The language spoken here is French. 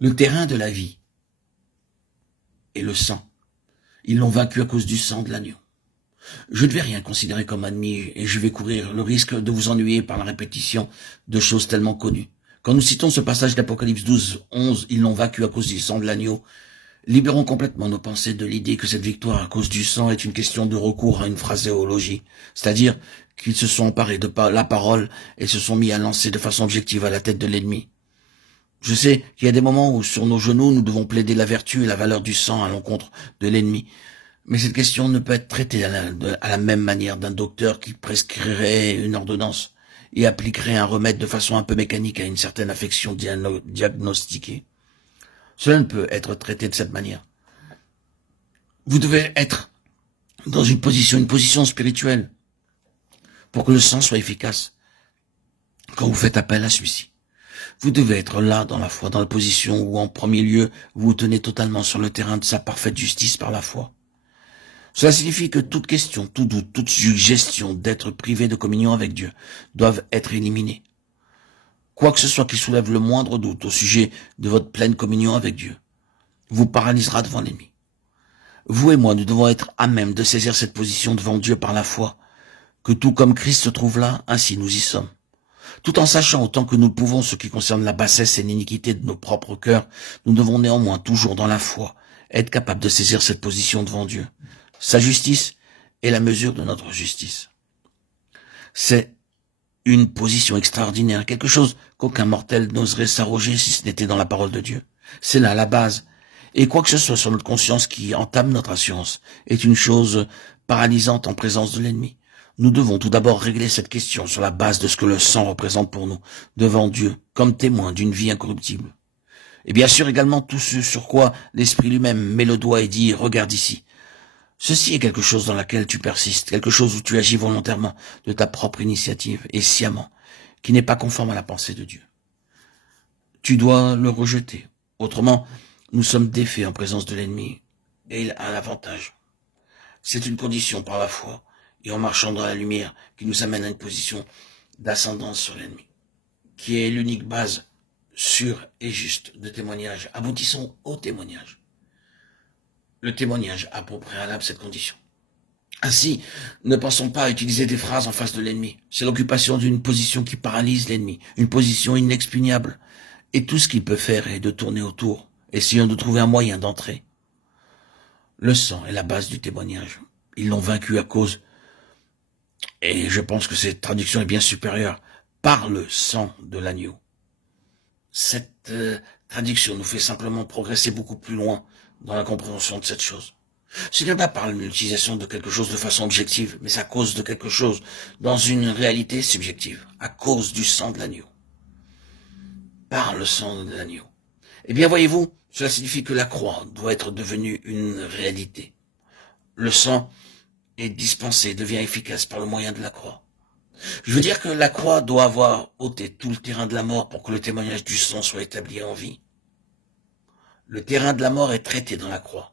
Le terrain de la vie est le sang. Ils l'ont vaincu à cause du sang de l'agneau. Je ne vais rien considérer comme ennemi et je vais courir le risque de vous ennuyer par la répétition de choses tellement connues. Quand nous citons ce passage d'Apocalypse 12, 11, ils l'ont vaincu à cause du sang de l'agneau, libérons complètement nos pensées de l'idée que cette victoire à cause du sang est une question de recours à une phraséologie, c'est-à-dire qu'ils se sont emparés de la parole et se sont mis à lancer de façon objective à la tête de l'ennemi. Je sais qu'il y a des moments où sur nos genoux nous devons plaider la vertu et la valeur du sang à l'encontre de l'ennemi. Mais cette question ne peut être traitée à la même manière d'un docteur qui prescrirait une ordonnance et appliquerait un remède de façon un peu mécanique à une certaine affection diagnostiquée. Cela ne peut être traité de cette manière. Vous devez être dans une position spirituelle, pour que le sang soit efficace quand vous faites appel à celui-ci. Vous devez être là dans la foi, dans la position où en premier lieu vous vous tenez totalement sur le terrain de sa parfaite justice par la foi. Cela signifie que toute question, tout doute, toute suggestion d'être privé de communion avec Dieu doivent être éliminées. Quoi que ce soit qui soulève le moindre doute au sujet de votre pleine communion avec Dieu vous paralysera devant l'ennemi. Vous et moi, nous devons être à même de saisir cette position devant Dieu par la foi, que tout comme Christ se trouve là, ainsi nous y sommes. Tout en sachant autant que nous le pouvons ce qui concerne la bassesse et l'iniquité de nos propres cœurs, nous devons néanmoins, toujours dans la foi, être capables de saisir cette position devant Dieu. Sa justice est la mesure de notre justice. C'est une position extraordinaire, quelque chose qu'aucun mortel n'oserait s'arroger si ce n'était dans la parole de Dieu. C'est là la base. Et quoi que ce soit sur notre conscience qui entame notre assurance est une chose paralysante en présence de l'ennemi. Nous devons tout d'abord régler cette question sur la base de ce que le sang représente pour nous, devant Dieu, comme témoin d'une vie incorruptible. Et bien sûr également tout ce sur quoi l'Esprit lui-même met le doigt et dit « Regarde ici ». Ceci est quelque chose dans laquelle tu persistes, quelque chose où tu agis volontairement, de ta propre initiative et sciemment, qui n'est pas conforme à la pensée de Dieu. Tu dois le rejeter. Autrement, nous sommes défaits en présence de l'ennemi, et il a l'avantage. C'est une condition par la foi, et en marchant dans la lumière, qui nous amène à une position d'ascendance sur l'ennemi, qui est l'unique base sûre et juste de témoignage. Aboutissons au témoignage. Le témoignage a pour préalable cette condition. Ainsi, ne pensons pas à utiliser des phrases en face de l'ennemi. C'est l'occupation d'une position qui paralyse l'ennemi, une position inexpugnable. Et tout ce qu'il peut faire est de tourner autour, essayant de trouver un moyen d'entrer. Le sang est la base du témoignage. Ils l'ont vaincu à cause, et je pense que cette traduction est bien supérieure, par le sang de l'agneau. Cette traduction nous fait simplement progresser beaucoup plus loin dans la compréhension de cette chose. Ce n'est pas par l'utilisation de quelque chose de façon objective, mais à cause de quelque chose dans une réalité subjective, à cause du sang de l'agneau. Par le sang de l'agneau. Eh bien, voyez-vous, cela signifie que la croix doit être devenue une réalité. Le sang est dispensé, devient efficace par le moyen de la croix. Je veux dire que la croix doit avoir ôté tout le terrain de la mort pour que le témoignage du sang soit établi en vie. Le terrain de la mort est traité dans la croix.